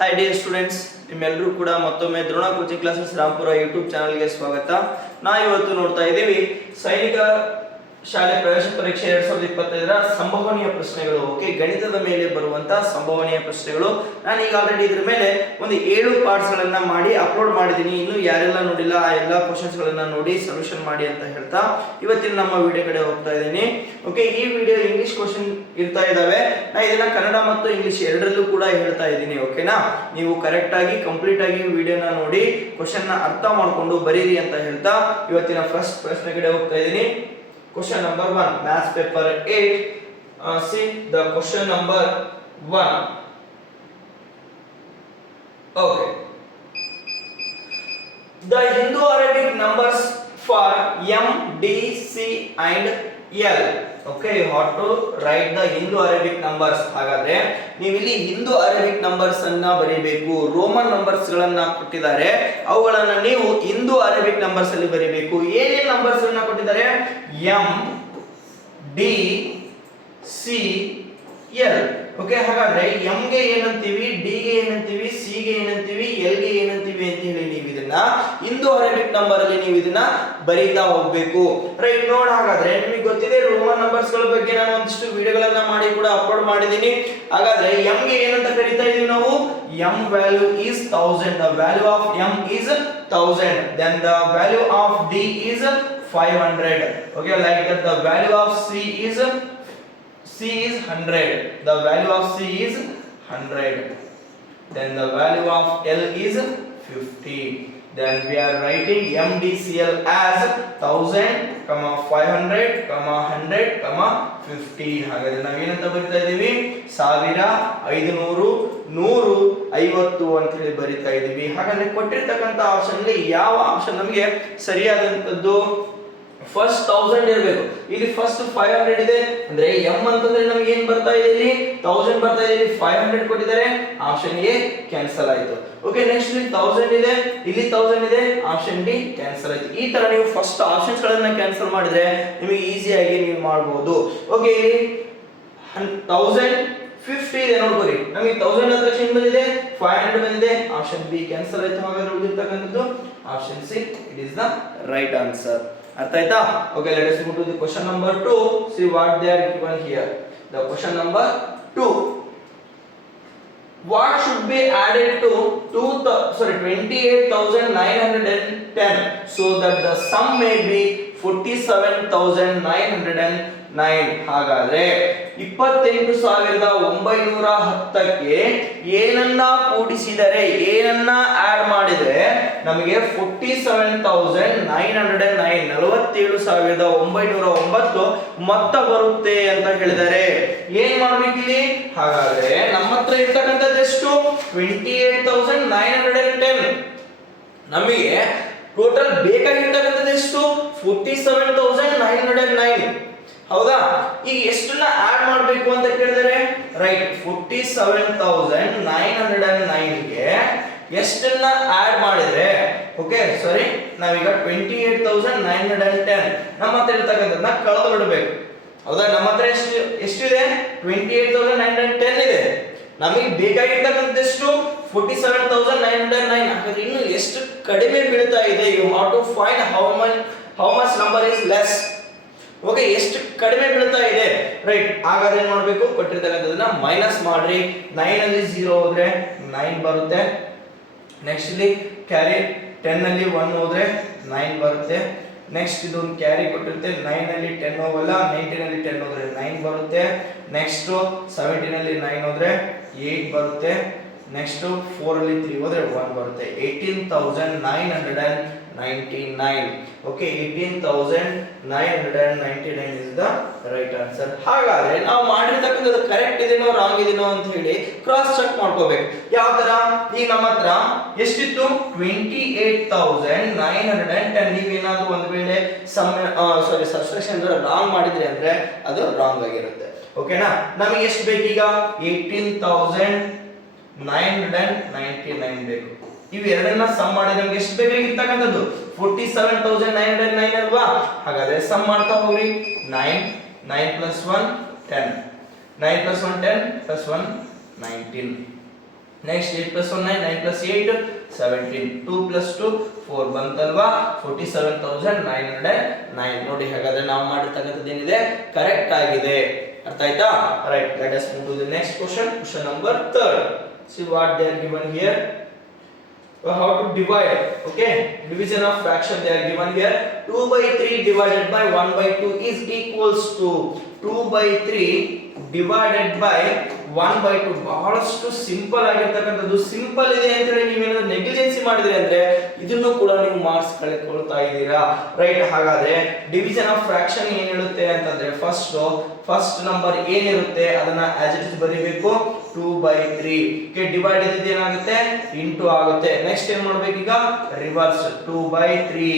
Hi dear students, ನಿಮ್ಮೆಲ್ಲರೂ ಕೂಡ ಮತ್ತೊಮ್ಮೆ Drona coaching classes Rampura YouTube ಚಾನಲ್ಗೆ ಸ್ವಾಗತ. ಇವತ್ತು ನೋಡ್ತಾ ಇದ್ದೀವಿ ಸೈನಿಕ ಶಾಲೆ ಪ್ರವೇಶ ಪರೀಕ್ಷೆ 2025ರ ಸಂಭವನೀಯ ಪ್ರಶ್ನೆಗಳು. ಓಕೆ, ಗಣಿತದ ಮೇಲೆ ಬರುವಂತಹ ಸಂಭವನೀಯ ಪ್ರಶ್ನೆಗಳು. ನಾನು ಈಗ ಆಲ್ರೆಡಿ ಇದ್ರ ಮೇಲೆ ಒಂದು 7 ಪಾರ್ಟ್ಸ್ ಗಳನ್ನ ಮಾಡಿ ಅಪ್ಲೋಡ್ ಮಾಡಿದ್ದೀನಿ. ಇನ್ನು ಯಾರೆಲ್ಲ ನೋಡಿಲ್ಲ ಆ ಎಲ್ಲ ಕ್ವಶನ್ಸ್ ಗಳನ್ನ ನೋಡಿ ಸೊಲ್ಯೂಷನ್ ಮಾಡಿ ಅಂತ ಹೇಳ್ತಾ ಇವತ್ತಿನ ನಮ್ಮ ವಿಡಿಯೋ ಕಡೆ ಹೋಗ್ತಾ ಇದ್ದೀನಿ. ಓಕೆ, ಈ ವಿಡಿಯೋ ಇಂಗ್ಲಿಷ್ ಕ್ವಶನ್ ಇರ್ತಾ ಇದಾವೆ. ನಾನು ಇದನ್ನ ಕನ್ನಡ ಮತ್ತು ಇಂಗ್ಲಿಷ್ ಎರಡರಲ್ಲೂ ಕೂಡ ಹೇಳ್ತಾ ಇದ್ದೀನಿ. ಓಕೆನಾ, ನೀವು ಕರೆಕ್ಟ್ ಆಗಿ ಕಂಪ್ಲೀಟ್ ಆಗಿ ವಿಡಿಯೋನ ನೋಡಿ ಕ್ವಶನ್ ನ ಅರ್ಥ ಮಾಡ್ಕೊಂಡು ಬರೀರಿ ಅಂತ ಹೇಳ್ತಾ ಇವತ್ತಿನ ಫಸ್ಟ್ ಪ್ರಶ್ನೆ ಕಡೆ ಹೋಗ್ತಾ ಇದ್ದೀನಿ. Question number 1, maths paper 8. See the question number 1. Okay. The Hindu-Arabic numbers for M, D, C and L. Okay, you have to write the Hindu-Arabic numbers. ಹಾಗಾದ್ರೆ ನೀವು ಇಲ್ಲಿ ಹಿಂದೂ ಅರೇಬಿಕ್ ನಂಬರ್ಸ್ ಅನ್ನ ಬರೀಬೇಕು. ರೋಮನ್ ನಂಬರ್ಸ್ ಗಳನ್ನ ಕೊಟ್ಟಿದ್ದಾರೆ, ಅವುಗಳನ್ನ ನೀವು ಹಿಂದೂ ಅರೇಬಿಕ್ ನಂಬರ್ಸ್ ಅಲ್ಲಿ ಬರೀಬೇಕು. ಏನೇನು ನಂಬರ್ಸ್ ಗಳನ್ನ ಕೊಟ್ಟಿದ್ದಾರೆ? M, D, C, L. Okay, ಹಾಗಾದ್ರೆ ಎಂ ಗೆ ಏನಂತೀವಿ, ಡಿ ಗೆ ಏನಂತೀವಿ, ಸಿ ಗೆ ಏನಂತೀವಿ, ಎಲ್ ಗೆ ಏನಂತೀವಿ ಅಂತ ಹೇಳಿ ನೀವು ಇದನ್ನ ಹಿಂದೂ ಅರೇಬಿಕ್ ನಂಬರ್ ಅಲ್ಲಿ ನೀವು ಇದನ್ನ ಬರೀತಾ ಹೋಗ್ಬೇಕು. ರೈಟ್, ನೋಡ, ಹಾಗಾದ್ರೆ ನಿಮಗೆ ಗೊತ್ತಿದೆ ರೋಮನ್ ನಂಬರ್ಸ್ ಗಳ ಬಗ್ಗೆ ನಾನು ಒಂದಿಷ್ಟು ವಿಡಿಯೋಗಳನ್ನ ಮಾಡಿ ಕೂಡ ಅಪ್ಲೋಡ್ ಮಾಡಿದ್ದೀನಿ. ಹಾಗಾದ್ರೆ ಎಂ ಗೆ ಏನಂತ ಕರೀತಾ ಇದೀವಿ ನಾವು? M value is 1000. The value of M is 1000. Then the value of D is 500. Okay, like that the value of C is 100. The value of C is 100. Then the value of L is 50. Then we are writing MDCL as 1000, 500, 100, 50. ಹಾಗಾದ್ರೆ ನಾವು ಏನಂತ ಬರೀತಾ ಇದೀವಿ? 1000, 500, 100, 50 ಅಂತ ಹೇಳಿ ಬರೀತಾ ಇದೀವಿ. ಹಾಗಾದ್ರೆ ಕೊಟ್ಟಿರ್ತಕ್ಕಂಥ ಆಪ್ಷನ್ ಅಲ್ಲಿ ಯಾವ ಆಪ್ಷನ್ ನಮಗೆ ಸರಿಯಾದಂತದ್ದು? ಫಸ್ಟ್ 1000 ಇರಬೇಕು. ಇಲ್ಲಿ ಫಸ್ಟ್ 500 ಇದೆ ಅಂದ್ರೆ ಎಂ ಅಂತಂದ್ರೆ ನಮಗೆ ಏನು ಬರ್ತಾ ಇದೆ? ಇಲ್ಲಿ 1000 ಬರ್ತಾ ಇದೆ. ಇಲ್ಲಿ 500 ಕೊಟ್ಟಿದ್ದಾರೆ, ಆಪ್ಷನ್ ಎ ಕ್ಯಾನ್ಸಲ್ ಆಯ್ತು. ಓಕೆ, ನೆಕ್ಸ್ಟ್ ಇಲ್ಲಿ 1000 ಇದೆ, ಇಲ್ಲಿ 1000 ಇದೆ, ಆಪ್ಷನ್ ಡಿ ಕ್ಯಾನ್ಸಲ್ ಆಯ್ತು. ಈ ತರ ನೀವು ಫಸ್ಟ್ ಆಪ್ಷನ್ಸ್ ಗಳನ್ನ ಕ್ಯಾನ್ಸಲ್ ಮಾಡಿದ್ರೆ ನಿಮಗೆ ಈಸಿ ಆಗಿ ನೀವು ಮಾಡಬಹುದು. ಓಕೆ, ಇಲ್ಲಿ 1050 ಇದೆ ನೋಡ್ಕೊರಿ. ನಮಗೆ 1000 ಅಂತ ತಕ್ಷಣ ಬಂದಿದೆ, 500 ಬಂದಿದೆ, ಆಪ್ಷನ್ ಬಿ ಕ್ಯಾನ್ಸಲ್ ಆಯ್ತು. ಹಾಗಾದ್ರೆ ಉಳಿದಿರ್ತಕ್ಕಂಥದ್ದು option C, it is the right answer. ಅರ್ಥ ಆಯ್ತಾ? Okay, let us go to the question number 2. See what they are given here. The question number 2. What should be added to 28,910 so that the sum may be 47,909? ಹಾಗಾದ್ರೆ 28,910ಕ್ಕೆ ಏನನ್ನ ಕೂಡಿಸಿದರೆ, ಏನನ್ನ add ಮಾಡಿದ್ರೆ ನಮಗೆ 47,909 47,909 ಮೊತ್ತ ಬರುತ್ತೆ ಅಂತ ಹೇಳಿದ್ದಾರೆ. ಏನ್ ಮಾಡ್ಬೇಕಿಲ್ಲಿ? ಹಾಗಾದ್ರೆ ನಮ್ಮ ಹತ್ರ ಇರ್ತಕ್ಕಂಥದ್ದು ಎಷ್ಟು? 28,910. ನಮಗೆ ಟೋಟಲ್ ಬೇಕಾಗಿರ್ತಕ್ಕಂಥದ್ದು ಎಷ್ಟು? 47,909. ಹೌದಾ? ಈಗ ಎಷ್ಟನ್ನ ಆಡ್ ಮಾಡಬೇಕು ಅಂತ ಕೇಳಿದರೆ, ರೈಟ್, 47,909 ಗೆ ಎಷ್ಟನ್ನ ಆಡ್ ಮಾಡಿದ್ರೆ, ಓಕೆ ಸಾರಿ, ನಾವೀಗ 28,910 ನಮ್ಮ ಹತ್ರ ಇರ್ತಕ್ಕಂಥದ್ದನ್ನ ಕಳೆದು ಬಿಡಬೇಕು. ಹೌದಾ? ನಮ್ಮ ಹತ್ರ ಎಷ್ಟಿದೆ? 28,910 ಇದೆ. ನಮಗೆ ಬೇಕಾಗಿರ್ತಕ್ಕಂಥದ್ದು ಎಷ್ಟು? 47,909. ಹಾಗಾದ್ರೆ ಇನ್ನು ಎಷ್ಟು ಕಡಿಮೆ ಬೀಳ್ತಾ ಇದೆ? You have to find how much number is less. Okay, ಎಷ್ಟು ಕಡಿಮೆ ಬೀಳ್ತಾ ಇದೆ? ರೈಟ್, ಹಾಗಾದ್ರೆ ಏನ್ ಮಾಡಬೇಕು? ಕೊಟ್ಟಿರ್ತಕ್ಕಂಥದನ್ನ ಮೈನಸ್ ಮಾಡ್ರಿ. 9 ಅಲ್ಲಿ 0 ಹೋದ್ರೆ 9 ಬರುತ್ತೆ. ನೆಕ್ಸ್ಟ್ ಇಲ್ಲಿ ಕ್ಯಾರಿ 10 ಅಲ್ಲಿ 1 ಹೋದ್ರೆ 9 ಬರುತ್ತೆ. ನೆಕ್ಸ್ಟ್ ಇದು ಒಂದು ಕ್ಯಾರಿ ಕೊಟ್ಟಿರುತ್ತೆ, 9 ಅಲ್ಲಿ 10 ಹೋಗಲ್ಲ, 19 ಅಲ್ಲಿ 10 ಹೋದ್ರೆ 9 ಬರುತ್ತೆ. ನೆಕ್ಸ್ಟ್ 17 ಅಲ್ಲಿ 9 ಹೋದ್ರೆ 8 ಬರುತ್ತೆ. ನೆಕ್ಸ್ಟ್ 4 ಅಲ್ಲಿ 3 ಹೋದ್ರೆ 1 ಬರುತ್ತೆ. 18,999. Okay, 18,999 is the right answer. ಹಾಗಾದ್ರೆ ನಾವು ಮಾಡಿರ್ತಕ್ಕಂಥದ್ದು ಕರೆಕ್ಟ್ ಇದೆನೋ ರಾಂಗ್ ಇದೆನೋ ಅಂತ ಹೇಳಿ ಕ್ರಾಸ್ ಚೆಕ್ ಮಾಡ್ಕೋಬೇಕು. ಯಾವ ತರ? ಈಗ ನಮ್ಮ ಹತ್ರ ಎಷ್ಟಿತ್ತು? 28,910. ನೀವೇನಾದ್ರೂ ಒಂದ್ ವೇಳೆ ಸಬ್ಸ್ಟ್ರಾಕ್ಷನ್ ರಾಂಗ್ ಮಾಡಿದ್ರಿ ಅಂದ್ರೆ ಅದು ರಾಂಗ್ ಆಗಿರುತ್ತೆ. ಓಕೆನಾ? ನಮಗೆ ಎಷ್ಟು ಬೇಕೀಗ? 18,999 ಬೇಕು. ಇವೆರಡನ್ನ ಸಮ್ ಮಾಡಿ ನಮಗೆ ಎಷ್ಟು ಬೇಕಾಗಿರ್ತಕ್ಕಂಥದ್ದು? 47,909 ಅಲ್ವಾ? ಹಾಗಾದ್ರೆ ಸಮ್ ಮಾಡ್ತಾ ಹೋಗ್ರಿ. 9 9 + 1 10, 9 + 1 10 + 1 19. ನೆಕ್ಸ್ಟ್ 8 plus 1 9, 9 plus 8 17, 2 plus 2 4 ಬಂತಲ್ವಾ 47,909 ನೋಡಿ. ಹಾಗಾದ್ರೆ ನಾವು ಮಾಡಿರ್ತಕ್ಕಂಥದ್ದು ಏನಿದೆ ಕರೆಕ್ಟ್ ಆಗಿದೆ. ಅರ್ಥ ಆಯ್ತಾ? Right, let us move to the next question number 3. See what they are given here. How to divide. Okay, division of fraction they are given here. 2/3 divided by 1/2 is equals to 2/3 divided by 1/2. ಬಹಳಷ್ಟು simple ಆಗಿರ್ತಕ್ಕಂಥದ್ದು. Simple ಇದೆ ಅಂತ ಹೇಳಿ ನೀವೇನಾದ್ರೂ negligence ಮಾಡಿದ್ರಿ ಅಂದ್ರೆ ಇದನ್ನು ಕೂಡ ನೀವು ಮಾರ್ಕ್ಸ್ ಕಳೆದುಕೊಳ್ತಾ ಇದ್ದೀರಾ. ರೈಟ್, ಹಾಗಾದ್ರೆ ಡಿವಿಷನ್ ಆಫ್ ಫ್ರಾಕ್ಷನ್ ಏನ್ ಹೇಳುತ್ತೆ ಅಂತಂದ್ರೆ ಫಸ್ಟ್ ನಂಬರ್ ಏನಿರುತ್ತೆ ಅದನ್ನ ಆಸ್ ಇಟ್ ಇಸ್ ಬರೀಬೇಕು 2/3. ಕೆ ಡಿವೈಡ್ ಇದ್ದಿದ್ದು ಏನಾಗುತ್ತೆ ಇಂಟು ಆಗುತ್ತೆ. ನೆಕ್ಸ್ಟ್ ಏನ್ ಮಾಡ್ಬೇಕು ಈಗ ರಿವರ್ಸ್ 2/3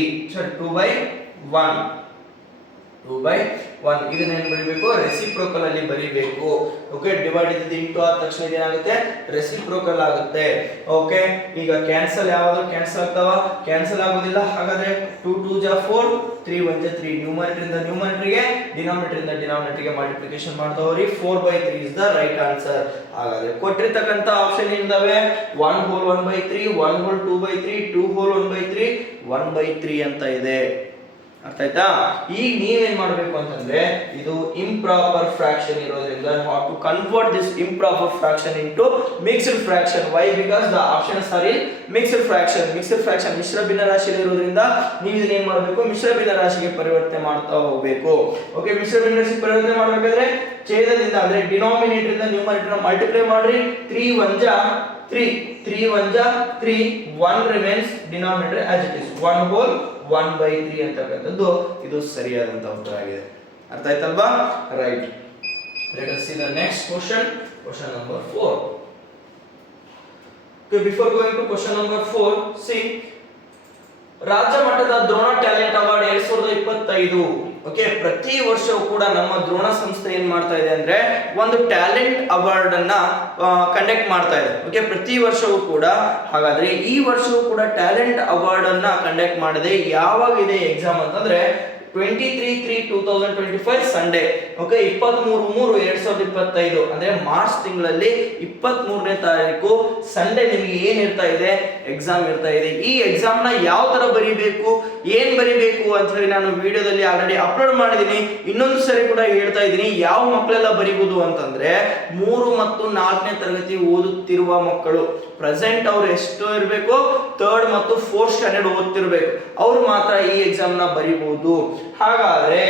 2/1 ಇದನ್ನ ಏನ್ ಬರೀಬೇಕು ರೆಸಿಪ್ರೋಕಲ್ ಅಲ್ಲಿ ಬರೀಬೇಕು. ಓಕೆ, ಡಿವೈಡ್ ಇದ್ದಿದ್ದು ಇಂಟು ಆದ ತಕ್ಷಣ ಏನಾಗುತ್ತೆ ರೆಸಿಪ್ರೋಕಲ್ ಆಗುತ್ತೆ. ಓಕೆ, ಈಗ ಕ್ಯಾನ್ಸಲ್ ಯಾವುದು ಕ್ಯಾನ್ಸಲ್ ಆಗ್ತಾವ ಕ್ಯಾನ್ಸಲ್ ಆಗೋದಿಲ್ಲ. ಹಾಗಾದ್ರೆ 2 2 ಜಾ 4 3 1 ಜಾ 3 ನ್ಯೂಮರೇಟರ್ ಇಂದ ನ್ಯೂಮರೇಟರ್ ಗೆ ಡಿನಾಮಿನೇಟರ್ ಇಂದ ಡಿನಾಮಿನೇಟರ್ ಗೆ ಮಲ್ಟಿಪ್ಲಿಕೇಶನ್ ಮಾಡ್ತಾ ಹೋಗ್ರಿ. 4/3 ಇಸ್ ದ ರೈಟ್ ಆನ್ಸರ್. ಹಾಗಾದ್ರೆ ಕೊಟ್ಟಿರ್ತಕ್ಕಂತ ಆಪ್ಷನ್ ಏನಿದಾವೆ 1 whole 1/3 1 whole 2/3 2 whole 1/3 1/3 ಅಂತ ಇದೆ. ಅರ್ಥ ಆಯ್ತಾ? ಈಗ ನೀವೇನ್ ಮಾಡಬೇಕು ಅಂತಂದ್ರೆ ಇದು ಇಂಪ್ರಾಪರ್ ಫ್ರಾಕ್ಷನ್ ಇರೋದ್ರಿಂದ how to convert this improper fraction into mixed fraction. Why? Because the options are in mixed fraction. ಮಿಶ್ರ ಭಿನ್ನರಾಶಿ ಇರೋದ್ರಿಂದ ನೀವು ಇದನ್ನ ಏನ್ ಮಾಡಬೇಕು ಮಿಶ್ರ ಭಿನ್ನರಾಶಿಗೆ ಪರಿವರ್ತನೆ ಮಾಡ್ತಾ ಹೋಗಬೇಕು. ಓಕೆ, ಮಿಶ್ರ ಭಿನ್ನರಾಶಿಗೆ ಪರಿವರ್ತನೆ ಮಾಡಬೇಕಾದ್ರೆ ಛೇದದಿಂದ ಅಂದ್ರೆ ಡಿನಾಮಿನೇಟರ್ ಇಂದ ನ್ಯೂಮರೇಟರ್ ಮಲ್ಟಿಪ್ಲೈ ಮಾಡ್ರಿ. 3 1 ಜಾ 3 3 1 ಜಾ 3 1 remains denominator as it is 1 whole 1/3 ಅಂತಕ್ಕಂಥದ್ದು ಇದು ಸರಿಯಾದಂತ ಉತ್ತರ ಆಗಿದೆ. ಅರ್ಥ ಆಯ್ತಲ್ವಾ? Right, let us see the next question number 4. Okay, before going to question number 4, see ರಾಜ್ಯ ಮಟ್ಟದ ದ್ರೋಣ ಟ್ಯಾಲೆಂಟ್ ಅವಾರ್ಡ್ 2025. ಓಕೆ, ಪ್ರತಿ ವರ್ಷವೂ ಕೂಡ ನಮ್ಮ ದ್ರೋಣ ಸಂಸ್ಥೆ ಏನ್ ಮಾಡ್ತಾ ಇದೆ ಅಂದ್ರೆ ಒಂದು ಟ್ಯಾಲೆಂಟ್ ಅವಾರ್ಡ್ ಅನ್ನ ಕಂಡಕ್ಟ್ ಮಾಡ್ತಾ ಇದೆ. ಓಕೆ, ಪ್ರತಿ ವರ್ಷವೂ ಕೂಡ. ಹಾಗಾದ್ರೆ ಈ ವರ್ಷವೂ ಕೂಡ ಟ್ಯಾಲೆಂಟ್ ಅವಾರ್ಡ್ ಅನ್ನ ಕಂಡಕ್ಟ್ ಮಾಡಿದೆ. ಯಾವಾಗ ಇದೆ ಎಕ್ಸಾಮ್ ಅಂತಂದ್ರೆ 23/3/2025 ಸಂಡೇ. ಓಕೆ, 23/3/2025 ಅಂದ್ರೆ ಮಾರ್ಚ್ ತಿಂಗಳಲ್ಲಿ 23ನೇ ತಾರೀಕು ಸಂಡೇ ನಿಮಗೆ ಏನ್ ಇರ್ತಾ ಇದೆ ಎಕ್ಸಾಮ್ ಇರ್ತಾ ಇದೆ. ಈ ಎಕ್ಸಾಮ್ ನ ಯಾವ ತರ ಬರೀಬೇಕು ಏನ್ ಬರೀಬೇಕು ಅಂತ ಹೇಳಿ ನಾನು ವಿಡಿಯೋದಲ್ಲಿ ಆಲ್ರೆಡಿ ಅಪ್ಲೋಡ್ ಮಾಡಿದೀನಿ. ಇನ್ನೊಂದು ಸರಿ ಕೂಡ ಹೇಳ್ತಾ ಇದ್ದೀನಿ ಯಾವ ಮಕ್ಕಳೆಲ್ಲ ಬರೀಬಹುದು ಅಂತಂದ್ರೆ 3 ಮತ್ತು 4ನೇ ತರಗತಿ ಓದುತ್ತಿರುವ ಮಕ್ಕಳು. ಪ್ರೆಸೆಂಟ್ ಅವ್ರು ಎಷ್ಟು ಇರಬೇಕು 3rd ಮತ್ತು 4th ಸ್ಟ್ಯಾಂಡರ್ಡ್ ಓದ್ತಿರ್ಬೇಕು. ಅವ್ರು ಮಾತ್ರ ಈ ಎಕ್ಸಾಮ್ ನ ಬರೀಬಹುದು. ಹಾಗಾದ್ರೆ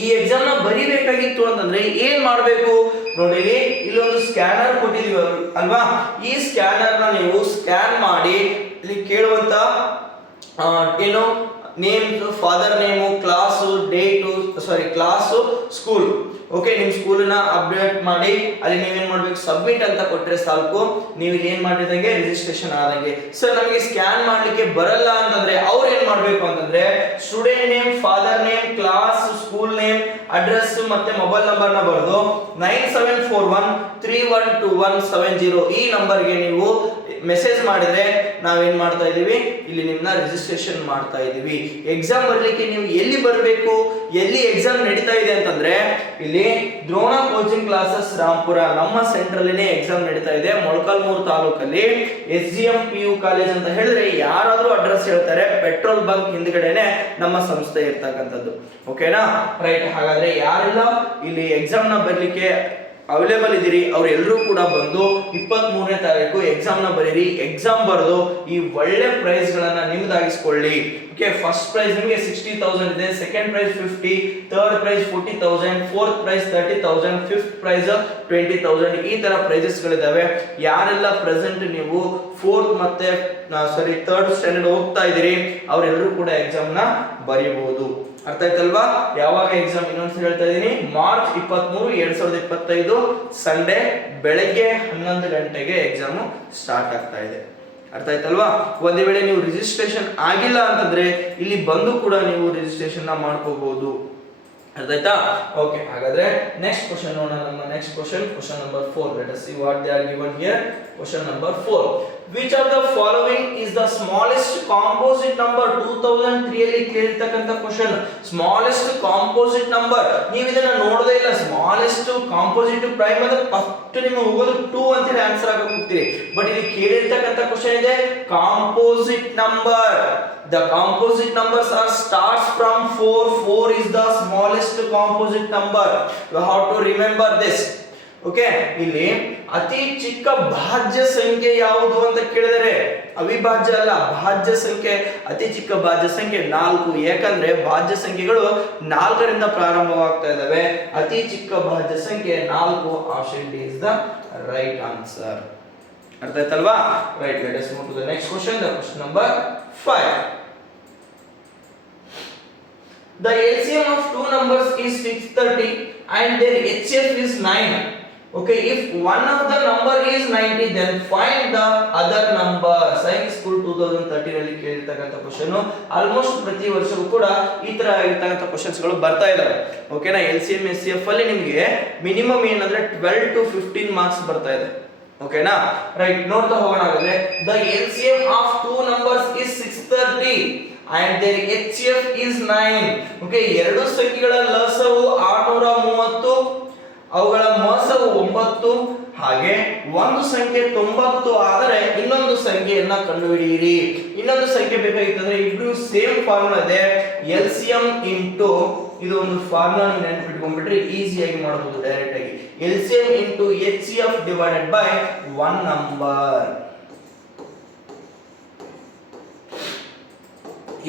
ಈ ಎಕ್ಸಾಮ್ ನ ಬರಿಬೇಕಾಗಿತ್ತು ಅಂತಂದ್ರೆ ಏನ್ ಮಾಡ್ಬೇಕು ನೋಡಿ, ಇಲ್ಲೊಂದು ಸ್ಕ್ಯಾನರ್ ಕೊಟ್ಟಿದೀವಿ ಅಲ್ವಾ. ಈ ಸ್ಕ್ಯಾನರ್ ನ ನೀವು ಸ್ಕ್ಯಾನ್ ಮಾಡಿ ಇಲ್ಲಿ ಕೇಳುವಂತ ಏನು name, father name, class, date, class, school. Okay, ನಿಮ್ ಸ್ಕೂಲ್ನ ಅಪ್ಡೇಟ್ ಮಾಡಿ ಅಲ್ಲಿ ನೀವೇನ್ ಮಾಡ್ಬೇಕು ಸಬ್ಮಿಟ್ ಅಂತ ಕೊಟ್ರೆ ಸಾಕು. ನೀವು ಏನ್ ಮಾಡಿದಂಗೆ ರಿಜಿಸ್ಟ್ರೇಷನ್ ಆದಂಗೆ. ಸರ್ ನಮಗೆ ಸ್ಕ್ಯಾನ್ ಮಾಡ್ಲಿಕ್ಕೆ ಬರಲ್ಲ ಅಂತಂದ್ರೆ ಅವ್ರು ಏನ್ ಮಾಡ್ಬೇಕು ಅಂತಂದ್ರೆ student name, father name, class, school name, address ಮತ್ತೆ ಮೊಬೈಲ್ ನಂಬರ್ ನ ಬರೆದು 9741312170 ಈ ನಂಬರ್ಗೆ ನೀವು ಮೆಸೇಜ್ ಮಾಡಿದ್ರೆ ನಾವೇನ್ ಮಾಡ್ತಾ ಇದೀವಿ ಇಲ್ಲಿ ನಿಮ್ಮನ್ನ ರಿಜಿಸ್ಟ್ರೇಷನ್ ಮಾಡ್ತಾ ಇದೀವಿ. ಎಕ್ಸಾಮ್ ಬರ್ಲಿಕ್ಕೆ ನೀವು ಎಲ್ಲಿ ಬರಬೇಕು, ಎಲ್ಲಿ ಎಕ್ಸಾಮ್ ನಡೀತಾ ಇದೆ ಅಂತಂದ್ರೆ ಇಲ್ಲಿ ದ್ರೋಣ ಕೋಚಿಂಗ್ ಕ್ಲಾಸಸ್ ರಾಂಪುರ ನಮ್ಮ ಸೆಂಟರ್ ಅಲ್ಲಿನೇ ಎಕ್ಸಾಮ್ ನಡೀತಾ ಇದೆ. ಮೊಳಕಾಲ್ಮೂರು ತಾಲೂಕಲ್ಲಿ SGM PU ಕಾಲೇಜ್ ಅಂತ ಹೇಳಿದ್ರೆ ಯಾರಾದ್ರೂ ಅಡ್ರೆಸ್ ಹೇಳ್ತಾರೆ. ಪೆಟ್ರೋಲ್ ಬಂಕ್ ಹಿಂದ್ಗಡೆನೆ ನಮ್ಮ ಸಂಸ್ಥೆ ಇರ್ತಕ್ಕಂಥದ್ದು. ಓಕೆನಾ? ರೈಟ್, ಹಾಗಾದ್ರೆ ಯಾರೆಲ್ಲ ಇಲ್ಲಿ ಎಕ್ಸಾಮ್ ನ ಬರ್ಲಿಕ್ಕೆ ಅವೈಲೇಬಲ್ ಇದ್ದೀರಿ ಅವರೆಲ್ಲರೂ ಕೂಡ ಬಂದು 23ನೇ ತಾರೀಕು ಎಕ್ಸಾಮ್ ನ ಬರೀರಿ. ಎಕ್ಸಾಮ್ ಬರೆದು ಈ ಒಳ್ಳೆ ಪ್ರೈಸ್ ಗಳನ್ನ ನಿಮ್ದಾಗಿಸ್ಕೊಳ್ಳಿ. ಓಕೆ, ಫಸ್ಟ್ ಪ್ರೈಸ್ ನಿಮಗೆ 60,000 ಇದೆ, second prize 50, third prize 40,000, fourth prize 30,000, fifth prize 20,000 ಈ ತರ ಪ್ರೈಸಸ್ ಗಳಿದಾವೆ. ಯಾರೆಲ್ಲ ಪ್ರೆಸೆಂಟ್ ನೀವು ಫೋರ್ತ್ ಮತ್ತೆ ಥರ್ಡ್ ಸ್ಟ್ಯಾಂಡರ್ಡ್ ಹೋಗ್ತಾ ಇದ್ದೀರಿ ಅವರೆಲ್ಲರೂ ಕೂಡ ಎಕ್ಸಾಮ್ ನ ಬರೀಬಹುದು. ಅರ್ಥ ಆಯ್ತಲ್ವಾ? ಯಾವಾಗ ಎಕ್ಸಾಮ್ ಇನ್ನೊಂದ್ಸರಿ ಹೇಳ್ತಾ ಇದೀನಿ, ಮಾರ್ಚ್ 23 2025 ಸಂಡೇ ಬೆಳಗ್ಗೆ 11 ಗಂಟೆಗೆ ಎಕ್ಸಾಮ್ ಸ್ಟಾರ್ಟ್ ಆಗ್ತಾ ಇದೆ. ಅರ್ಥ ಆಯ್ತಲ್ವಾ? ಒಂದೇ ವೇಳೆ ನೀವು ರಿಜಿಸ್ಟ್ರೇಷನ್ ಆಗಿಲ್ಲ ಅಂತಂದ್ರೆ ಇಲ್ಲಿ ಬಂದು ಕೂಡ ನೀವು ರಿಜಿಸ್ಟ್ರೇಷನ್ ನ ಮಾಡ್ಕೋಬಹುದು. ಅರ್ಥ ಆಯ್ತಾ? ಓಕೆ, ಹಾಗಾದ್ರೆ ನೆಕ್ಸ್ಟ್ ಕ್ವಶನ್ ನೋಡೋಣ. ನಮ್ಮ next question number 4. Let us see what they are given here. Question number 4. Which of the following is the smallest composite number? 2003 ಅಲ್ಲಿ ಕೇಳಿರ್ತಕ್ಕಂಥ ಕ್ವಶನ್. ಸ್ಮಾಲೆಸ್ಟ್ ಕಾಂಪೋಸಿಟ್ ನಂಬರ್, ನೀವು ಇದನ್ನ ನೋಡೋದೇ ಇಲ್ಲ. ಸ್ಮಾಲೆಸ್ಟ್ ಕಾಂಪೋಸಿಟ್ ಪ್ರೈಮ್ ಅಂದ್ರೆ first ನಿಮಗೆ ಹೋಗೋದು 2 ಅಂತ ಹೇಳಿ ಆನ್ಸರ್ ಆಗಕ್ಕೆ ಹೋಗ್ತೀರಿ. ಬಟ್ ಇಲ್ಲಿ ಕೇಳಿರ್ತಕ್ಕಂಥ ಕ್ವಶನ್ ಇದೆ composite number. The composite numbers are starts from 4. 4 is the smallest composite number. You have to remember this. Okay, ಇಲ್ಲಿ ಅತಿ ಚಿಕ್ಕ ಭಾಜ್ಯ ಸಂಖ್ಯೆ ಯಾವುದು ಅಂತ ಕೇಳಿದರೆ ಅವಿಭಾಜ್ಯ ಅಲ್ಲ, ಭಾಜ್ಯ ಸಂಖ್ಯೆ. ಅತಿ ಚಿಕ್ಕ ಭಾಜ್ಯ ಸಂಖ್ಯೆ 4. ಯಾಕಂದ್ರೆ ಭಾಜ್ಯ ಸಂಖ್ಯೆಗಳು 4ರಿಂದ ಪ್ರಾರಂಭವಾಗ್ತಾ ಇದ್ದಾವೆ. ಅತಿ ಚಿಕ್ಕ ಭಾಜ್ಯ ಸಂಖ್ಯೆ 4. Option D is the right answer. ಅರ್ಥ ಆಯ್ತಲ್ವಾ? Right, let us move to the next question. The question number 5. The LCM of two numbers is 630 and their HCF is 9. Okay, if one of the number is 90, then find the other number. Science School 2013 ಅಲ್ಲಿ ಕೇಳಿರ್ತಕ್ಕಂಥ question. Almost ಪ್ರತಿ ವರ್ಷವೂ ಕೂಡ ಈ ತರ ಇರ್ತಕ್ಕಂಥ questions ಗಳು ಬರ್ತಾ ಇದಾವೆ. ಓಕೆನಾ? LCM SCF ಅಲ್ಲಿ ನಿಮಗೆ ಮಿನಿಮಮ್ ಏನಂದ್ರೆ 12 to 15 ಮಾರ್ಕ್ಸ್ ಬರ್ತಾ ಇದೆ. ಓಕೆನಾ? ರೈಟ್, ನೋಡ್ತಾ ಹೋಗೋಣ. ಹಾಗಾದ್ರೆ the LCM of two numbers is 630 and their HCF is 9. Okay, ಎರಡು ಸಂಖ್ಯೆಗಳ ಲಸವು 630, ಅವುಗಳ ಮೊಸವು 9. ಹಾಗೆ ಒಂದು ಸಂಖ್ಯೆ 90 ಆದರೆ ಇನ್ನೊಂದು ಸಂಖ್ಯೆಯನ್ನ ಕಂಡುಹಿಡಿಯಿರಿ. ಇನ್ನೊಂದು ಸಂಖ್ಯೆ ಬೇಕಾಗಿತ್ತಂದ್ರೆ ಇಬ್ರು ಸೇಮ್ ಫಾರ್ಮುಲಾ ಇದೆ. LCM ಇಂಟು, ಇದು ಒಂದು ಫಾರ್ಮುಲಾ ನೆನಪಿಟ್ಕೊಂಡ್ಬಿಟ್ರೆ ಈಸಿಯಾಗಿ ಮಾಡಬಹುದು ಡೈರೆಕ್ಟ್ ಆಗಿ. LCM into HCF divided by one number.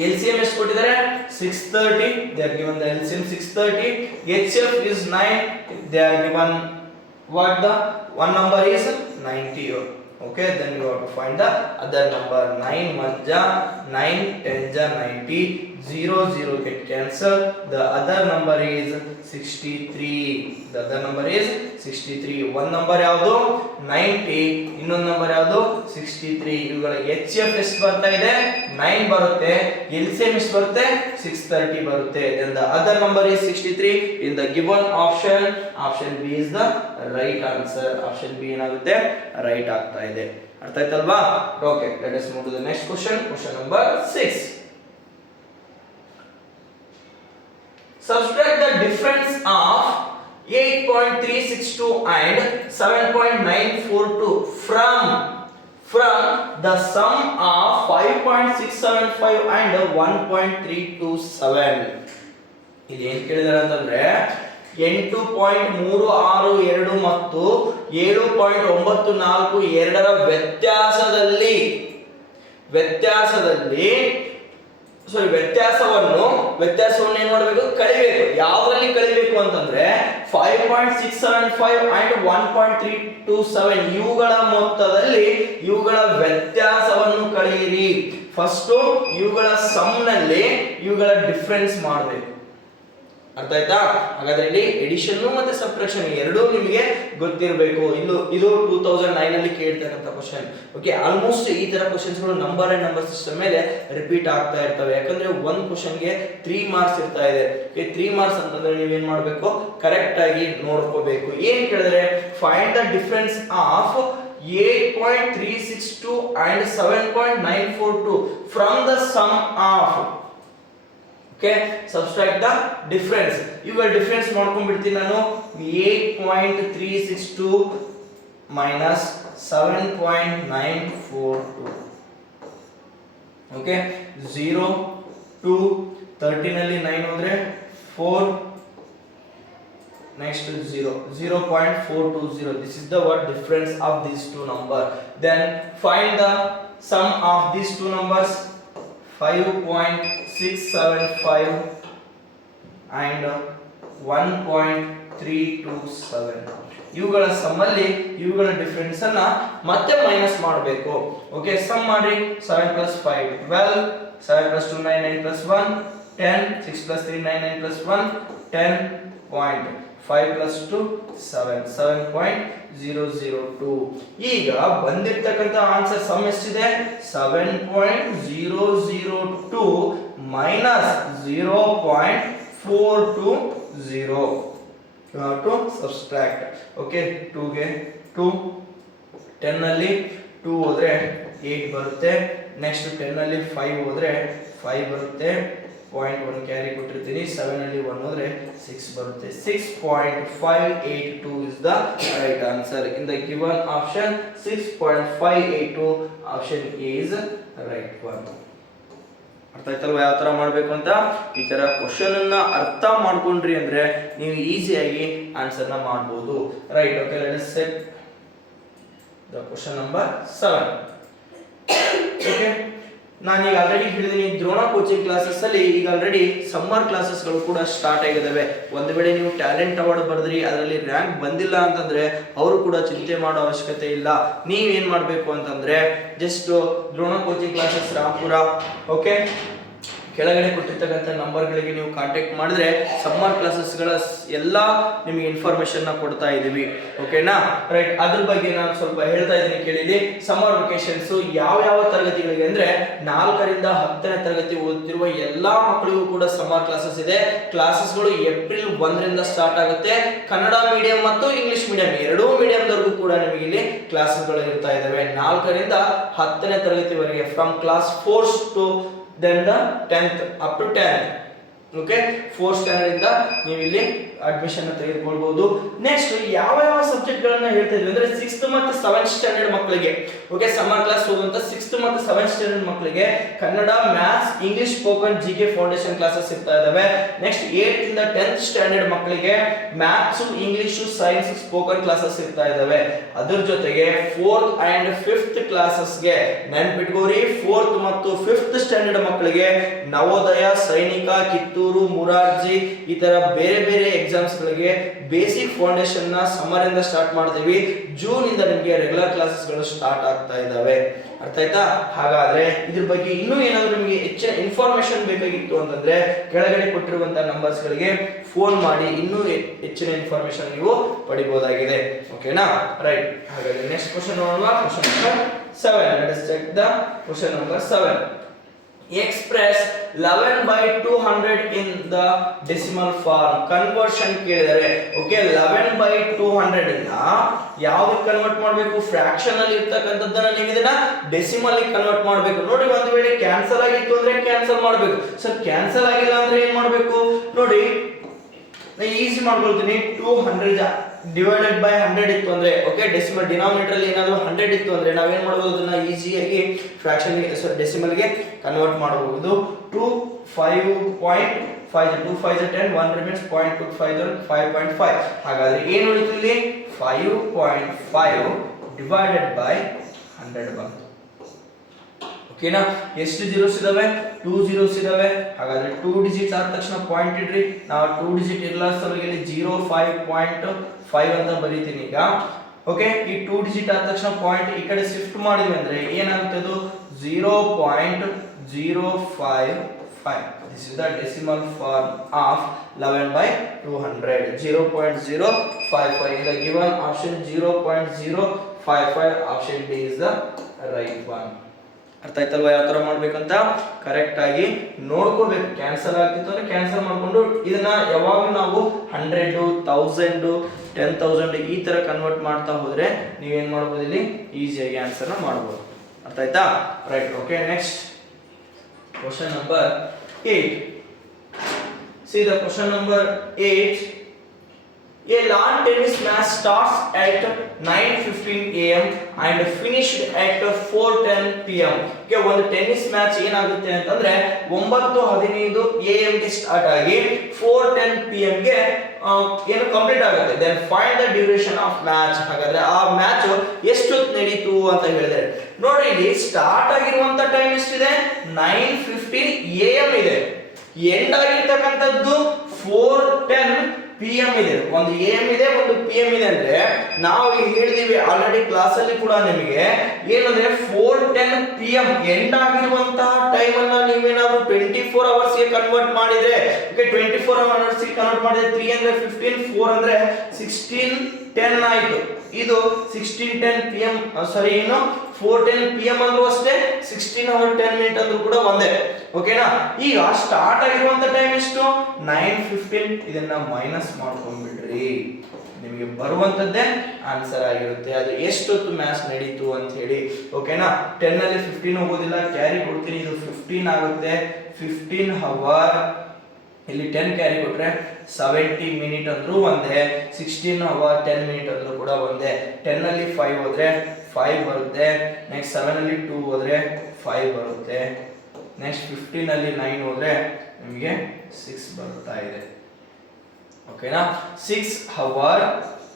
LCM ಎಷ್ಟು ಕೊಟ್ಟಿದ್ದಾರೆ? 630. They are given the LCM 630. HCF is 9. They are given what the one number is 90. Okay, then you have to find the other number. 9 1 ja 9, 10 ja 90. 0 0 get cancelled. The other number is 63. The other number is 63. one number ಯಾವುದು 90, ಇನ್ನೊಂದು number ಯಾವುದು 63. ಇವುಗಳ HCF ಎಷ್ಟು ಬರ್ತಾ ಇದೆ? 9 ಬರುತ್ತೆ. LCM ಎಷ್ಟು ಬರುತ್ತೆ? 630 ಬರುತ್ತೆ. Then the other number is 63 in the given option. Option B is the right answer. Option B ಏನಾಗುತ್ತೆ? ರೈಟ್ ಆಗ್ತಾ ಇದೆ. ಅರ್ಥ ಆಯ್ತಲ್ವಾ? Okay, let us move to the next question. Question number 6. Subtract the difference of 8.362 and 7.942 from the sum of 5.675 and 1.327. ಇಲ್ಲಿ ಏನು ಕೇಳಿದಾರೆ ಅಂತಂದ್ರೆ 8.362 ಮತ್ತು 7.942 ವ್ಯತ್ಯಾಸದಲ್ಲಿ ವ್ಯತ್ಯಾಸವನ್ನು ಏನ್ ಮಾಡಬೇಕು? ಕಳಿಬೇಕು. ಯಾವ್ದ್ರಲ್ಲಿ ಕಳಿಬೇಕು ಅಂತಂದ್ರೆ 5.675 and 1.327 ಇವುಗಳ ಮೊತ್ತದಲ್ಲಿ ಇವುಗಳ ವ್ಯತ್ಯಾಸವನ್ನು ಕಳೆಯಿರಿ. ಫಸ್ಟ್ ಇವುಗಳ ಸಮ್ ನಲ್ಲಿ ಇವುಗಳ ಡಿಫರೆನ್ಸ್ ಮಾಡಬೇಕು. ಅರ್ಥ ಆಯ್ತಾ? ಹಾಗಾದ್ರೆ ಇಲ್ಲಿ ಎಡಿಷನ್ ಮತ್ತೆ ಸಬ್ಟ್ರಾಕ್ಷನ್ ಎರಡೂ ನಿಮಗೆ ಗೊತ್ತಿರಬೇಕು. ಇದು 2009 ಅಲ್ಲಿ ಕೇಳ್ತಕ್ಕಂಥ ಕ್ವಶನ್. ಓಕೆ, ಆಲ್ಮೋಸ್ಟ್ ಈ ತರ ಕ್ವಶನ್ಸ್ ಗಳು ನಂಬರ್ ಅಂಡ್ ನಂಬರ್ ಸಿಸ್ಟಮ್ ಮೇಲೆ ರಿಪೀಟ್ ಆಗ್ತಾ ಇರ್ತವೆ. ಯಾಕಂದ್ರೆ ಒಂದು ಕ್ವಶನ್ ಗೆ 3 ಮಾರ್ಕ್ಸ್ ಇರ್ತಾ ಇದೆ. 3 ಮಾರ್ಕ್ಸ್ ಅಂತಂದ್ರೆ ನೀವೇನ್ ಮಾಡಬೇಕು? ಕರೆಕ್ಟ್ ಆಗಿ ನೋಡ್ಕೋಬೇಕು. ಏನ್ ಕೇಳಿದ್ರೆ find the difference of 8.362 and 7.942 from the sum of. Okay, subtract the difference. ಇವುಗಳ ಡಿಫರೆನ್ಸ್ ಮಾಡ್ಕೊಂಡು ಬಿಡ್ತೀನಿ ನಾನು. 8.362 minus 7.942. Okay, 0 2 13 ಅಲ್ಲಿ 9 ಹೋದ್ರೆ 4, next 0.420. This is the what difference of these two number. Then find the sum of these two numbers. 5.675 and 1.327. ಇವುಗಳ some ಅಲ್ಲಿ ಇವುಗಳ difference ಅನ್ನ ಮತ್ತೆ ಮೈನಸ್ ಮಾಡಬೇಕು. ಓಕೆ, ಸಮ್ ಮಾಡಿ. 7 + 5 12, 7 + 2 9, 9 + 1 10, 6 + 3 9, 9 + 1 10, 5 + 2 7, 7.002. ಈಗ ಬಂದಿರತಕ್ಕಂತ ಆನ್ಸರ್ ಸಮ್ ಎಷ್ಟಿದೆ? 7.002 - 0.420. 0. You have to subtract. Okay, 2 ಗೆ 2, 10 ನಲ್ಲಿ 2 ಹೋದ್ರೆ 8 ಬರುತ್ತೆ. ನೆಕ್ಸ್ಟ್ 10 ನಲ್ಲಿ 5 ಹೋದ್ರೆ 5 ಬರುತ್ತೆ. 0.1 ಕ್ಯಾರಿ ಕೊಟ್ಟಿರ್ತೀನಿ. 7 ನಲ್ಲಿ 1 ಹೋದ್ರೆ 6 ಬರುತ್ತೆ. 6.582 is the right answer. In the given option 6.582 option A is right one. ಅರ್ಥ ಆಯ್ತಲ್ವಾ ಯಾವ ತರ ಮಾಡಬೇಕು ಅಂತ? ಈ ತರ ಕ್ವಶನ್ ಅನ್ನ ಅರ್ಥ ಮಾಡ್ಕೊಂಡ್ರಿ ಅಂದ್ರೆ ನೀವು ಈಸಿಯಾಗಿ ಆನ್ಸರ್ ನ ಮಾಡಬಹುದು. Right, okay, let us set the question number 7. Okay, ನಾನು ಈಗ ಆಲ್ರೆಡಿ ಹೇಳಿದೀನಿ, ದ್ರೋಣ ಕೋಚಿಂಗ್ ಕ್ಲಾಸಸ್ ಅಲ್ಲಿ ಈಗ ಆಲ್ರೆಡಿ ಸಮ್ಮರ್ ಕ್ಲಾಸಸ್ ಗಳು ಕೂಡ ಸ್ಟಾರ್ಟ್ ಆಗಿದಾವೆ. ಒಂದು ವೇಳೆ ನೀವು ಟ್ಯಾಲೆಂಟ್ ಅವಾರ್ಡ್ ಬರೆದ್ರಿ, ಅದರಲ್ಲಿ ರ್ಯಾಂಕ್ ಬಂದಿಲ್ಲ ಅಂತಂದ್ರೆ ಅವರು ಕೂಡ ಚಿಂತೆ ಮಾಡೋ ಅವಶ್ಯಕತೆ ಇಲ್ಲ. ನೀವೇನ್ ಮಾಡಬೇಕು ಅಂತಂದ್ರೆ just Drona coaching classes Rampura, okay, ಕೆಳಗಡೆ ಕೊಟ್ಟಿರ್ತಕ್ಕಂಥ ನಂಬರ್ಗಳಿಗೆ ನೀವು ಕಾಂಟ್ಯಾಕ್ಟ್ ಮಾಡಿದ್ರೆ ಸಮ್ಮರ್ ಕ್ಲಾಸಸ್ಗಳ ಎಲ್ಲ ನಿಮಗೆ ಇನ್ಫಾರ್ಮೇಶನ್ ನ ಕೊಡ್ತಾ ಇದೀವಿ. ಓಕೆನಾ? ರೈಟ್, ಅದ್ರ ಬಗ್ಗೆ ನಾನು ಸ್ವಲ್ಪ ಹೇಳ್ತಾ ಇದ್ದೀನಿ ಕೇಳಿಲಿ. ಸಮ್ಮರ್ ವೆಕೇಶನ್ಸ್ ಯಾವ ತರಗತಿಗಳಿಗೆ ಅಂದ್ರೆ 4ರಿಂದ 10ನೇ ತರಗತಿ ಓದುತ್ತಿರುವ ಎಲ್ಲಾ ಮಕ್ಕಳಿಗೂ ಕೂಡ ಸಮ್ಮರ್ ಕ್ಲಾಸಸ್ ಇದೆ. ಕ್ಲಾಸಸ್ಗಳು ಏಪ್ರಿಲ್ 1ರಿಂದ ಸ್ಟಾರ್ಟ್ ಆಗುತ್ತೆ. ಕನ್ನಡ ಮೀಡಿಯಂ ಮತ್ತು ಇಂಗ್ಲಿಷ್ ಮೀಡಿಯಂ ಎರಡೂ ಮೀಡಿಯಂದವರೆಗೂ ಕೂಡ ನಿಮಗೆ ಇಲ್ಲಿ ಕ್ಲಾಸಸ್ಗಳು ಇರ್ತಾ ಇದಾವೆ. 4ರಿಂದ 10ನೇ ತರಗತಿವರೆಗೆ, from class 4 to then the 10th up to 10th. Okay, 4th standard ಇಂದ ನೀವು ಇಲ್ಲಿ ಅಡ್ಮಿಷನ್ ತೆಗೆದುಕೊಳ್ಳಬಹುದು. ನೆಕ್ಸ್ಟ್ ಯಾವ ಸಬ್ಜೆಕ್ಟ್ ಗಳನ್ನ ಹೇಳ್ತಾ ಇದ್ವಿ ಅಂದ್ರೆ 6th ಮತ್ತು 7th ಸ್ಟ್ಯಾಂಡರ್ಡ್ ಮಕ್ಕಳಿಗೆ, ಓಕೆ, ಸಮ್ಮರ್ ಕ್ಲಾಸ್ ಓದುವಂತ 6th ಮತ್ತು 7th ಸ್ಟ್ಯಾಂಡರ್ಡ್ ಮಕ್ಕಳಿಗೆ Kannada, maths, English spoken, GK foundation classes ಇರ್ತಾ ಇದಾವೆ. ನೆಕ್ಸ್ಟ್ 8th ಇಂದ 10th ಸ್ಟ್ಯಾಂಡರ್ಡ್ ಮಕ್ಕಳಿಗೆ maths, English, science, spoken classes ಇರ್ತಾ ಇದಾವೆ. ಅದರ ಜೊತೆಗೆ 4th and 5th ಕ್ಲಾಸಸ್ಗೆ ನೆನ್ಪಿಟ್ಕೋರಿ, 4th ಮತ್ತು 5th ಸ್ಟ್ಯಾಂಡರ್ಡ್ ಮಕ್ಕಳಿಗೆ ನವೋದಯ, ಸೈನಿಕ, ಕಿತ್ತೂರು, ಮುರಾರ್ಜಿ ಈ ತರ ಬೇರೆ ಬೇರೆ ಎಕ್ಸಾಮ್ಸ್ ಗಳಿಗೆ ಬೇಸಿಕ್ ಫೌಂಡೇಶನ್ ನ ಸಮ್ಮರ್ ಇಂದ ಸ್ಟಾರ್ಟ್ ಮಾಡ್ತೀವಿ. ಜೂನ್ ಇಂದ ನಿಮಗೆ ರೆಗ್ಯುಲರ್ ಕ್ಲಾಸಸ್ ಗಳು ಸ್ಟಾರ್ಟ್ ಆಗ್ತಾ ಇದಾವೆ. ಅರ್ಥ ಆಯ್ತಾ? ಹಾಗಾದ್ರೆ ಇದ್ರ ಬಗ್ಗೆ ಇನ್ನೂ ಏನಾದರೂ ನಿಮಗೆ ಹೆಚ್ಚಿನ ಇನ್ಫಾರ್ಮೇಶನ್ ಬೇಕಾಗಿತ್ತು ಅಂತಂದ್ರೆ ಕೆಳಗಡೆ ಕೊಟ್ಟಿರುವಂತಹ ನಂಬರ್ಸ್ ಗಳಿಗೆ ಫೋನ್ ಮಾಡಿ ಇನ್ನೂ ಹೆಚ್ಚಿನ ಇನ್ಫಾರ್ಮೇಶನ್ ನೀವು ಪಡಿಬಹುದಾಗಿದೆ. ಓಕೆನಾ? ರೈಟ್, ಹಾಗಾದ್ರೆ ನೆಕ್ಸ್ಟ್ ಕ್ವೆಶ್ಚನ್ ನೋಡೋಣ. Question number 7. Let us check the question number 7. Express 11/200 in the decimal form. Conversion ಕೇಳಿದರೆ, ಓಕೆ, 11/200 ಇಂದ ಯಾವ್ದಕ್ಕೆ ಕನ್ವರ್ಟ್ ಮಾಡಬೇಕು? ಫ್ರಾಕ್ಷನ್ ಅಲ್ಲಿ ಇರ್ತಕ್ಕಂಥದ್ದನ್ನ ನೀವು ಇದನ್ನ ಡೆಸಿಮಲ್ ಗೆ ಕನ್ವರ್ಟ್ ಮಾಡಬೇಕು. ನೋಡಿ, ಒಂದು ವೇಳೆ ಕ್ಯಾನ್ಸಲ್ ಆಗಿತ್ತು ಅಂದ್ರೆ ಕ್ಯಾನ್ಸಲ್ ಮಾಡಬೇಕು. ಸರ್ ಕ್ಯಾನ್ಸಲ್ ಆಗಿಲ್ಲ ಅಂದ್ರೆ ಏನ್ ಮಾಡಬೇಕು? ನೋಡಿ, ಈಸಿ ಮಾಡ್ಕೊಳ್ತೀನಿ. 200 ಡಿವೈಡೆಡ್ ಬೈ 100 ಇತ್ತು ಅಂದ್ರೆ, ಓಕೆ, ಡೆಸಿಮಲ್ ಡಿನಾಮಿನೇಟರ್ ಅಲ್ಲಿ ಏನಾದರೂ 100 ಇತ್ತು ಅಂದ್ರೆ ನಾವೇನ್ ಮಾಡಬಹುದು? ಅದನ್ನ ಈಸಿಯಾಗಿ ಫ್ರಾಕ್ಷನ್ ಡೆಸಿಮಲ್ ಗೆ ಕನ್ವರ್ಟ್ ಮಾಡಬಹುದು. 2 5.5 2 5 10 1 ರಿಮೈನ್ಸ್ 0.25 5.5. ಹಾಗಾದ್ರೆ ಏನು ಉಳಿತು ಇಲ್ಲಿ? 5.5 ಡಿವೈಡೆಡ್ ಬೈ 100 ಬಂತು. ಓಕೆನಾ? ಎಷ್ಟು ಜೀರೋಸ್ ಇದಾವೆ? 2 ಜೀರೋಸ್ ಇದಾವೆ. ಹಾಗಾದ್ರೆ 2 ಡಿಜಿಟ್ಸ್ ಆದ ತಕ್ಷಣ ಪಾಯಿಂಟ್ ಇಡ್ರಿ. ನಾವು 2 ಡಿಜಿಟ್ ಇರಲಾರ್ದವರಿಗೆ 0.5 ಅಂತ ಬರೀತೀನಿ ಈಗ. ಓಕೆ, ಈ 2 ಡಿಜಿಟ್ ಆದ ತಕ್ಷಣ ಪಾಯಿಂಟ್ ಈ ಕಡೆ ಶಿಫ್ಟ್ ಮಾಡಿದ್ವಿ ಅಂದ್ರೆ ಏನಾಗುತ್ತೆ? ಅದು 0.055. This is the decimal form of 11/200. 0.055. In the given option 0.055 option D is the right one. ಅರ್ಥ ಆಯ್ತಲ್ವಾ ಯಾವ ತರ ಮಾಡ್ಬೇಕಂತ? ಕರೆಕ್ಟ್ ಆಗಿ ನೋಡ್ಕೋಬೇಕು. ಕ್ಯಾನ್ಸಲ್ ಆಗ್ತಿತ್ತು ಅಂದ್ರೆ ಕ್ಯಾನ್ಸಲ್ ಮಾಡ್ಕೊಂಡು ಇದನ್ನ ಯಾವಾಗ ನಾವು 100 1000 10,000 ಈ ತರ ಕನ್ವರ್ಟ್ ಮಾಡ್ತಾ ಹೋದ್ರೆ ನೀವೇನ್ ಮಾಡಬಹುದು? ಇಲ್ಲಿ ಈಸಿಯಾಗಿ ಆನ್ಸರ್ ನ ಮಾಡಬಹುದು. ಅರ್ಥ ಆಯ್ತಾ? Right, okay, next question number 8. See the question number 8. A lawn tennis match starts at 9:15 a.m. and finished at 4:10 p.m. Okay, ಒಂದು ಟೆನ್ನಿಸ್ ಮ್ಯಾಚ್ ಏನಾಗುತ್ತೆ ಅಂತಂದ್ರೆ 9:15 am ಗೆ ಸ್ಟಾರ್ಟ್ ಆಗಿ 4:10 pm ಗೆ ಏನು ಕಂಪ್ಲೀಟ್ ಆಗುತ್ತೆ. Then find the duration of match. ಹಾಗಾದ್ರೆ ಆ ಮ್ಯಾಚ್ ಎಷ್ಟೊತ್ತು ನಡೀತು ಅಂತ ಹೇಳಿದ್ರೆ, ನೋಡಿ ಇಲ್ಲಿ ಸ್ಟಾರ್ಟ್ ಆಗಿರುವಂತ ಟೈಮ್ ಎಷ್ಟಿದೆ? 9:15 am ಇದೆ. ಎಂಡ್ ಆಗಿರ್ತಕ್ಕಂಥದ್ದು 4:10 PM ಇದೆ. ಒಂದು AM ಇದೆ, ಒಂದು PM ಇದೆ. ಅಂದ್ರೆ ನಾವು ಈಗ ಹೇಳಿದೀವಿ ಆಲ್ರೆಡಿ ಕ್ಲಾಸ್ ಅಲ್ಲಿ ಕೂಡ ನಿಮಗೆ ಏನಂದ್ರೆ 4:10 PM ಎಂಡ್ ಆಗಿರುವಂತಹ ಟೈಮ್ ಅನ್ನ ನೀವೇನಾದ್ರೂ 24 hours ಗೆ ಕನ್ವರ್ಟ್ ಮಾಡಿದ್ರೆ, ಓಕೆ, 24 hours ಗೆ ಕನ್ವರ್ಟ್ ಮಾಡಿದ್ರೆ 3 ಅಂದ್ರೆ 15, 4 ಅಂದ್ರೆ 16 10 ಆಯ್ತು. ಇದು 16:10 PM ಸಾರಿ ಏನು 4:10 PM ಅಂದ್ರೂ ಅಷ್ಟೇ, 16 hour 10 minute ಅಂದ್ರೂ ಕೂಡ ಒಂದೇ. ಓಕೆನಾ? ಈಗ ಸ್ಟಾರ್ಟ್ ಆಗಿರುವಂತ ಟೈಮ್ ಎಷ್ಟು? 9:15. ಇದನ್ನ ಮೈನಸ್ ಮಾಡ್ಕೊಂಡ್ಬಿಡ್ರಿ, ನಿಮಗೆ ಬರುವಂತದ್ದೇ ಆನ್ಸರ್ ಆಗಿರುತ್ತೆ. ಅದು ಎಷ್ಟೊತ್ತು ಮ್ಯಾಚ್ ನಡೀತು ಅಂತ ಹೇಳಿ. ಓಕೆನಾ? 10 ಅಲ್ಲಿ 15 ಹೋಗೋದಿಲ್ಲ, ಕ್ಯಾರಿ ಕೊಡ್ತೀನಿ, ಇದು 15 ಆಗುತ್ತೆ. 15 ಅವರ್, ಇಲ್ಲಿ 10 ಕ್ಯಾರಿ ಕೊಟ್ರೆ 70 ಮಿನಿಟ್ ಅಂದ್ರೂ ಒಂದೇ, 16 ಅವರ್ 10 ಮಿನಿಟ್ ಅಂದ್ರೂ ಕೂಡ ಒಂದೇ. 10 ಅಲ್ಲಿ 5 ಹೋದ್ರೆ 5 ಬರುತ್ತೆ. ನೆಕ್ಸ್ಟ್ 7 ಅಲ್ಲಿ 2 ಹೋದ್ರೆ 5 ಬರುತ್ತೆ. ನೆಕ್ಸ್ಟ್ 15 ಅಲ್ಲಿ 9 ಹೋದ್ರೆ ನಿಮಗೆ 6 ಬರ್ತಾ ಇದೆ. ಓಕೆನಾ? 6 ಅವರ್,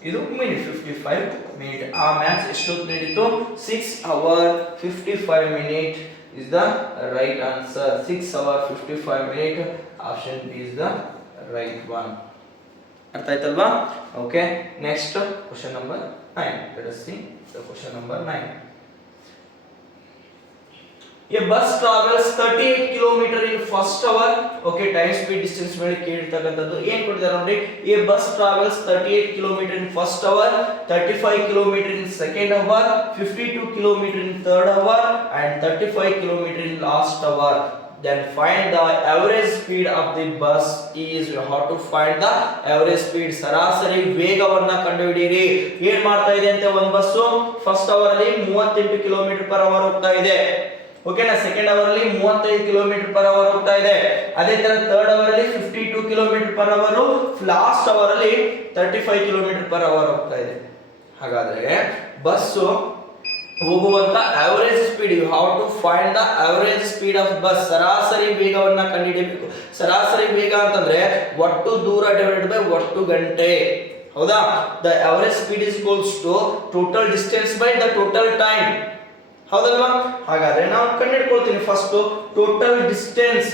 ಇದು ಮಿನಿಟ್ 55 ಮಿನಿಟ್. ಆ ಮ್ಯಾಚ್ ಎಷ್ಟೊತ್ತು ನಡೀತು? 6 hour 55 minute is the right answer. 6 hour 55 minute. Option B is the right one. ಅರ್ಥ ಆಯ್ತಲ್ವಾ? Okay, next question number 9. let us see the question number 9. A bus travels 38 km in first hour. Okay, time speed distance ಮೇಲೆ ಕೇಳಿರ್ತಕ್ಕಂಥದ್ದು ಏನು ಕೊಟ್ಟಿದ್ದಾರೆ ನೋಡಿ. A bus travels 38 km in first hour, 35 km in second hour, 52 km in third hour and 35 km in last hour. Then find the average speed of the bus is. You have to find the average speed. ಸರಾಸರಿ ವೇಗವನ್ನ ಕಂಡುಹಿಡಿಯಿರಿ. ಏನು ಮಾಡ್ತಾ ಇದೆ ಅಂತ ಒಂದು bus first hour ಅಲ್ಲಿ 38 km/h ಹೋಗ್ತಾ ಇದೆ. ಓಕೆನಾ? ಸೆಕೆಂಡ್ ಅವರ್ ಅಲ್ಲಿ 35 km/h ಹೋಗ್ತಾ ಇದೆ. ಅದೇ ತರ ಥರ್ಡ್ ಅವರ್ ಅಲ್ಲಿ 52 km/h, ಲಾಸ್ಟ್ ಅವರ್ ಅಲ್ಲಿ 35 km/h ಹೋಗ್ತಾ ಇದೆ. ಹಾಗಾದ್ರೆ ಬಸ್ ಹೋಗುವಂತ average speed, you have to find the average speed of bus. ಸರಾಸರಿ ವೇಗವನ್ನ ಕಂಡುಹಿಡಿಯಬೇಕು. ಸರಾಸರಿ ವೇಗ ಅಂತಂದ್ರೆ ಒಟ್ಟು ದೂರ ಡಿವೈಡೆಡ್ ಬೈ ಒಟ್ಟು ಗಂಟೆ. ಹೌದಾ? The average speed is equals to total distance by the total time. ಹೌದಲ್ವಾ? ಹಾಗಾದ್ರೆ ನಾವು ಕಂಡುಹಿಡ್ಕೊಳ್ತೀನಿ first total distance.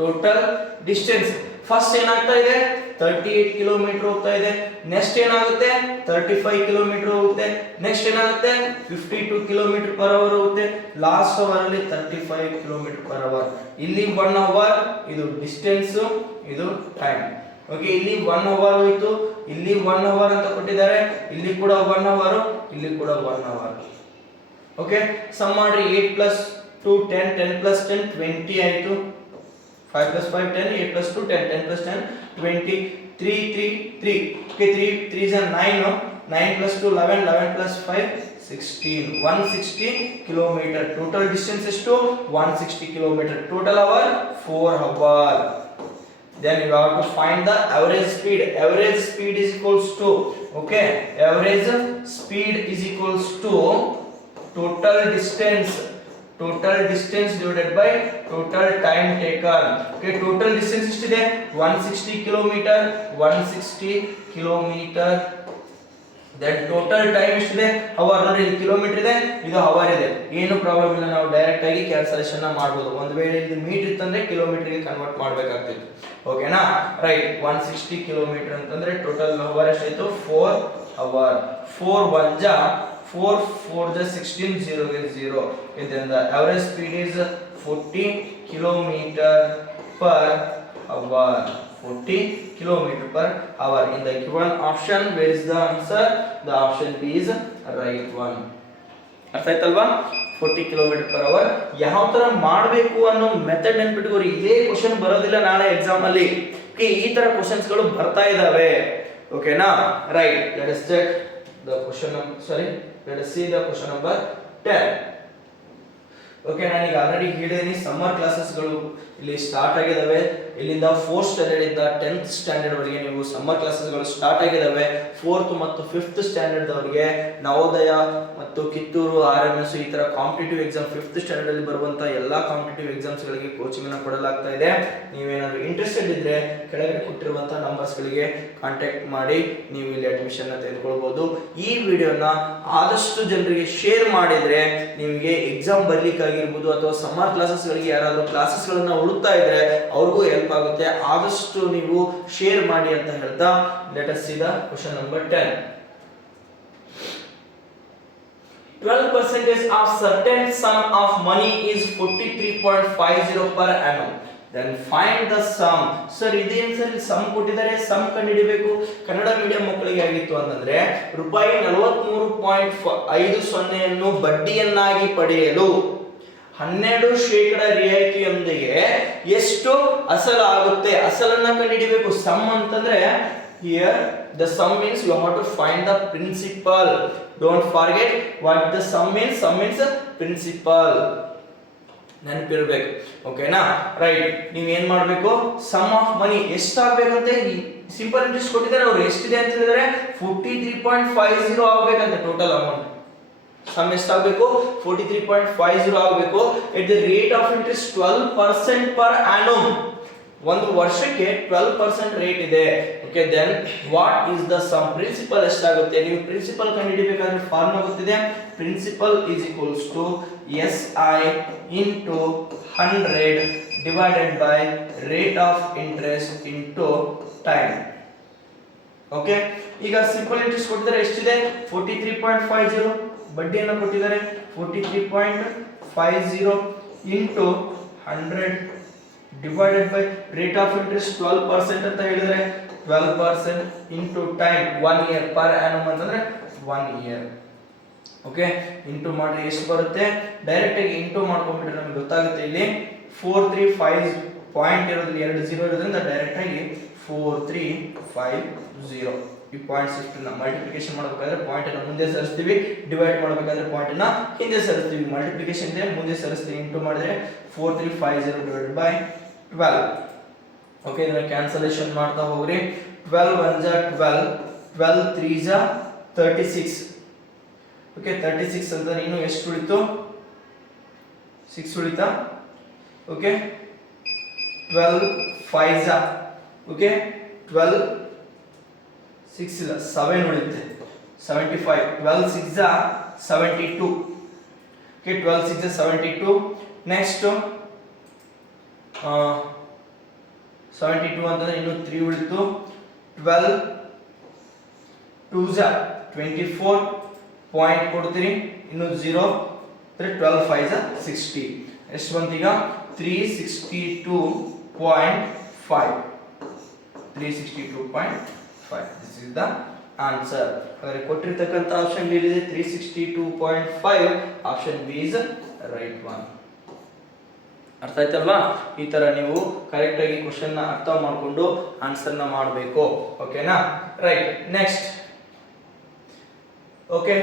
Total distance first ಏನಾಗ್ತಾ ಇದೆ? 38 km ಹೋಗ್ತಾ ಇದೆ. ನೆಕ್ಸ್ಟ್ ಏನಾಗುತ್ತೆ? 35 km ಹೋಗುತ್ತೆ. ನೆಕ್ಸ್ಟ್ ಏನಾಗುತ್ತೆ? 52 km/h ಹೋಗುತ್ತೆ. ಲಾಸ್ಟ್ ಅವರ್ ಅಲ್ಲಿ 35 km/h. ಇಲ್ಲಿ 1 ಅವರ್, ಇದು ಡಿಸ್ಟೆನ್ಸ್, ಇದು ಟೈಮ್. ಓಕೆ, ಇಲ್ಲಿ 1 ಅವರ್ ಹೋಯ್ತು, ಇಲ್ಲಿ 1 ಅವರ್ ಅಂತ ಕೊಟ್ಟಿದ್ದಾರೆ, ಇಲ್ಲಿ ಕೂಡ 1 ಅವರ್, ಇಲ್ಲಿ ಕೂಡ 1 ಅವರ್. ಓಕೆ, ಸಮ್ ಮಾಡ್ರಿ. 8 + 2 10, 10 + 10 20 ಆಯ್ತು. 5 + 5 10, 8 + 2 10, 10 + 10 20, 3 3 3. Okay, 3 3 is 9, 9 + 2 11, 11 + 5 16, 160 km. Total distance ಎಷ್ಟು? 160 km. Total hour 4 hour. Then you have to find the average speed. Average speed is equals to, okay, average speed is equals to total distance. Total distance divided by total time taken. Okay, total distance ಎಷ್ಟಿದೆ? 160 km. 160 km. Then total time ಎಷ್ಟಿದೆ? Hour. ನೋಡಿ, ಇಲ್ಲಿ kilometre ಇದೆ, ಇದು hour ಇದೆ. ಏನು problem ಇಲ್ಲ, ನಾವು ಡೈರೆಕ್ಟ್ ಆಗಿ ಕ್ಯಾಲ್ಕುಲೇಷನ್ ಮಾಡಬಹುದು. ಒಂದು ವೇಳೆ ಇದು ಮೀಟರ್ ಇತ್ತಂದ್ರೆ ಕಿಲೋಮೀಟರ್ ಗೆ ಕನ್ವರ್ಟ್ ಮಾಡಬೇಕಾಗ್ತಿತ್ತು. ಓಕೆನಾ? ರೈಟ್. 160 km ಅಂತಂದ್ರೆ ಟೋಟಲ್ ಅವರ್ ಎಷ್ಟಾಯ್ತು? 4 ಅವರ್. 4 1 ಜಾ 4 4 ಜಾ 16, 0 ಗೆ 0. Then the average speed is 40 km/h. 40 km/h. In the given option, where is the answer? The option B is right one. ಅರ್ಥ ಆಯ್ತಲ್ವಾ? 40 km/h. ಯಾವ ತರ ಮಾಡಬೇಕು ಅನ್ನೋ ಮೆಥಡ್ ನೆನ್ಪಿಟ್ಕೋರಿ. ಇದೇ ಕ್ವಶನ್ ಬರೋದಿಲ್ಲ ನಾಳೆ ಎಕ್ಸಾಮ್ ಅಲ್ಲಿ. ಈ ತರ ಕ್ವಶನ್ಸ್ ಗಳು ಬರ್ತಾ ಇದಾವೆ. ಓಕೆನಾ? Right. Let us check the question let us see the question number 10. Okay, ನಾನು ಈಗ ಆಲ್ರೆಡಿ ಹೇಳಿದೀನಿ, ಸಮ್ಮರ್ ಕ್ಲಾಸಸ್ಗಳು ಇಲ್ಲಿ ಸ್ಟಾರ್ಟ್ ಆಗಿದಾವೆ. ಇಲ್ಲಿಂದ 4th ಸ್ಟ್ಯಾಂಡರ್ಡ್ ಇಂದ 10th ಸ್ಟ್ಯಾಂಡರ್ಡ್ ವರೆಗೆ ನೀವು ಸಮ್ಮರ್ ಕ್ಲಾಸಸ್ಗಳು ಸ್ಟಾರ್ಟ್ ಆಗಿದಾವೆ. 4th ಮತ್ತು 5th ಸ್ಟ್ಯಾಂಡರ್ಡ್ ಅವರಿಗೆ ನವೋದಯ ಮತ್ತು ಕಿತ್ತೂರು, RMS ಈ ತರ ಕಾಂಪಿಟೇಟಿವ್ ಎಕ್ಸಾಮ್ 5th ಸ್ಟ್ಯಾಂಡರ್ಡ್ ಅಲ್ಲಿ ಬರುವಂತ ಎಲ್ಲಾ ಕಾಂಪಿಟೇಟಿವ್ ಎಕ್ಸಾಮ್ಸ್ ಗಳಿಗೆ ಕೋಚಿಂಗ್ ಅನ್ನು ಕೊಡಲಾಗ್ತಾ ಇದೆ. ನೀವೇನಾದ್ರೂ ಇಂಟ್ರೆಸ್ಟೆಡ್ ಇದ್ರೆ ಕೆಳಗಡೆ ಕೊಟ್ಟಿರುವಂತಹ ನಂಬರ್ಸ್ ಗಳಿಗೆ ಕಾಂಟ್ಯಾಕ್ಟ್ ಮಾಡಿ ನೀವು ಇಲ್ಲಿ ಅಡ್ಮಿಷನ್ ತೆಗೆದುಕೊಳ್ಳಬಹುದು. ಈ ವಿಡಿಯೋನ ಆದಷ್ಟು ಜನರಿಗೆ ಶೇರ್ ಮಾಡಿದ್ರೆ ನಿಮಗೆ ಎಕ್ಸಾಮ್ ಬರ್ಲಿಕ್ಕೆ ಆಗಿರ್ಬೋದು ಅಥವಾ ಸಮ್ಮರ್ ಕ್ಲಾಸಸ್ ಗಳಿಗೆ ಯಾರಾದರೂ ಕ್ಲಾಸಸ್ ಗಳನ್ನ ಹುಡುಕ್ತಾ ಇದ್ರೆ ಅವ್ರಿಗೂ ಹೆಲ್ಪ್ ಆಗುತ್ತೆ. ಆದಷ್ಟು ನೀವು ಶೇರ್ ಮಾಡಿ ಅಂತ ಹೇಳ್ತಾ let us see the question number 10. 12% of certain sum of money is 43.50 per annum. then find the sum. Sir ಇದೇನು ಸರ್ ಇಲ್ಲಿ ಸಮ್ ಕೊಟ್ಟಿದ್ದಾರೆ, ಸಮ್ ಕಂಡುಹಿಡಿಬೇಕು. ಕನ್ನಡ ಮೀಡಿಯಂ ಮಕ್ಕಳಿಗೆ ಆಗಿತ್ತು ಅಂತಂದ್ರೆ ರೂಪಾಯಿ 43.50 ಬಡ್ಡಿಯನ್ನಾಗಿ ಪಡೆಯಲು 12% ರಿಯಾಯಿತಿಯೊಂದಿಗೆ ಎಷ್ಟು ಅಸಲು ಆಗುತ್ತೆ, ಅಸಲನ್ನ ಕಂಡುಹಿಡಿಬೇಕು. ಸಮ್ ಅಂತಂದ್ರೆ here the sum means you have to find the principal. Don't forget what the sum means. Sum means principal. ನೆನಪಿರಬೇಕು. ಓಕೆನಾ? ರೈಟ್. ನೀವು ಏನು ಮಾಡಬೇಕು, ಸಮ್ ಆಫ್ ಮನಿ ಎಷ್ಟಾಗಬೇಕಂತೆ ಸಿಂಪಲ್ ಇಂಟ್ರೆಸ್ಟ್ ಕೊಟ್ಟಿದ್ದಾರೆ, ಅವರು ಎಷ್ಟಿದೆ ಅಂತ ಹೇಳಿದರೆ 43.50 ಆಗಬೇಕಂತೆ ಟೋಟಲ್ ಅಮೌಂಟ್. ಸಮ್ ಎಷ್ಟಾಗಬೇಕು, 43.50 ಆಗಬೇಕು. At the rate of interest 12% per annum. ಒಂದು ವರ್ಷಕ್ಕೆ 12% ರೇಟ್ ಇದೆ. Okay, then what is the sum, principal ಎಷ್ಟಾಗುತ್ತೆ. ನೀವು ಪ್ರಿನ್ಸಿಪಲ್ ಕಂಡುಹಿಡಿಯಬೇಕಾದ್ರೆ ಫಾರ್ಮುಲಾ ಗೊತ್ತಿದೆ. Principal is equals to SI into 100 divided by rate of interest into time. Okay, ಈಗ simple interest ಕೊಟ್ಟಿದ್ದಾರೆ ಎಷ್ಟಿದೆ, 43.50. ಬಡ್ಡಿಯನ್ನು ಕೊಟ್ಟಿದ್ದಾರೆ 43.50 into 100 divided by rate of interest 12% ಅಂತ ಹೇಳಿದರೆ 12% into time 1 year per annum ಅಂತಂದ್ರೆ 1 year. ಓಕೆ, ಇಂಟು ಮಾಡಿ ಎಷ್ಟು ಬರುತ್ತೆ, ಡೈರೆಕ್ಟ್ ಆಗಿ ಇಂಟು ಮಾಡ್ಕೊಂಡ್ಬಿಟ್ರೆ ನಮಗೆ ಗೊತ್ತಾಗುತ್ತೆ. ಇಲ್ಲಿ 435 ಪಾಯಿಂಟ್ ಇರೋದ್ರಲ್ಲಿ 2 0 ಇರೋದ್ರಿಂದ ಡೈರೆಕ್ಟ್ ಆಗಿ 4350. ಈ ಪಾಯಿಂಟ್ಸ್ ಅಷ್ಟನ್ನ ಮಲ್ಟಿಪ್ಲಿಕೇಶನ್ ಮಾಡಬೇಕಾದ್ರೆ ಪಾಯಿಂಟ್ ಅನ್ನು ಮುಂದೆ ಸರಿಸ್ತೀವಿ, ಡಿವೈಡ್ ಮಾಡಬೇಕಾದ್ರೆ ಪಾಯಿಂಟ್ ಅನ್ನು ಹಿಂದೆ ಸರಿಸ್ತೀವಿ. ಮಲ್ಟಿಪ್ಲಿಕೇಶನ್ ಇದೆ ಮುಂದೆ ಸರಿಸ್ತೀವಿ, ಇಂಟು ಮಾಡಿದ್ರೆ 4350 divided by 12. ಓಕೆ, ಇದನ್ನ ಕ್ಯಾನ್ಸಲೇಷನ್ ಮಾಡ್ತಾ ಹೋಗ್ರಿ. 12 1 ಜಾ 12, 12 3 ಜಾ 36. ಓಕೆ, 36 ಅಂತ ಇನ್ನು ಎಷ್ಟು ಉಳಿತು, 6 ಉಳಿತಾ. ಓಕೆ, 12 5 ಜಾ, ಓಕೆ 12 6 ಇಲ್ಲ 7 ಉಳಿಯುತ್ತೆ, 75. 12 6 ಜಾ 72. ಓಕೆ, 12 6 ಜಾ 72. ನೆಕ್ಸ್ಟ್ 72 ಅಂತಂದ್ರೆ ಇನ್ನು 3 ಉಳಿತು. 12 2 ಜಾ 24 ಪಾಯಿಂಟ್ ಕೊಡ್ತೀರಿ, ಇನ್ನು 0 ಅಂದ್ರೆ 12 5 ಜಾ 60. ಎಷ್ಟು ಬಂತೀಗ 362.5. 362.5. This is the answer. ಹಾಗಾದ್ರೆ ಕೊಟ್ಟಿರ್ತಕ್ಕಂಥ ಆಪ್ಷನ್ ಡಿ ಇದೆ 362.5. Option B is right one. ಅರ್ಥ ಆಯ್ತಲ್ವಾ? ಈ ತರ ನೀವು ಕರೆಕ್ಟ್ ಆಗಿ ಕ್ವಶನ್ ನ ಅರ್ಥ ಮಾಡಿಕೊಂಡು ಆನ್ಸರ್ ನ ಮಾಡಬೇಕು. ಓಕೆನಾ? ರೈಟ್. ನೆಕ್ಸ್ಟ್. ಓಕೆ,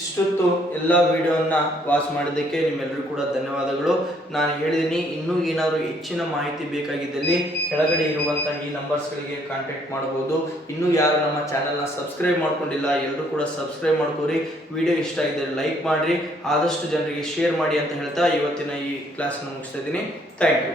ಇಷ್ಟೊತ್ತು ಎಲ್ಲ ವಿಡಿಯೋನ ವಾಚ್ ಮಾಡಿದ್ದಕ್ಕೆ ನಿಮ್ಮೆಲ್ಲರೂ ಕೂಡ ಧನ್ಯವಾದಗಳು. ನಾನು ಹೇಳಿದ್ದೀನಿ, ಇನ್ನೂ ಏನಾದರೂ ಹೆಚ್ಚಿನ ಮಾಹಿತಿ ಬೇಕಾಗಿದ್ದಲ್ಲಿ ಕೆಳಗಡೆ ಇರುವಂತಹ ಈ ನಂಬರ್ಸ್ಗಳಿಗೆ ಕಾಂಟ್ಯಾಕ್ಟ್ ಮಾಡಬಹುದು. ಇನ್ನೂ ಯಾರು ನಮ್ಮ ಚಾನಲ್ನ ಸಬ್ಸ್ಕ್ರೈಬ್ ಮಾಡ್ಕೊಂಡಿಲ್ಲ ಎಲ್ಲರೂ ಕೂಡ ಸಬ್ಸ್ಕ್ರೈಬ್ ಮಾಡ್ಕೋರಿ. ವಿಡಿಯೋ ಇಷ್ಟ ಆಗಿದ್ದರೆ ಲೈಕ್ ಮಾಡಿರಿ, ಆದಷ್ಟು ಜನರಿಗೆ ಶೇರ್ ಮಾಡಿ ಅಂತ ಹೇಳ್ತಾ ಇವತ್ತಿನ ಈ ಕ್ಲಾಸ್ನ ಮುಗಿಸ್ತಾ ಇದ್ದೀನಿ. Thank you.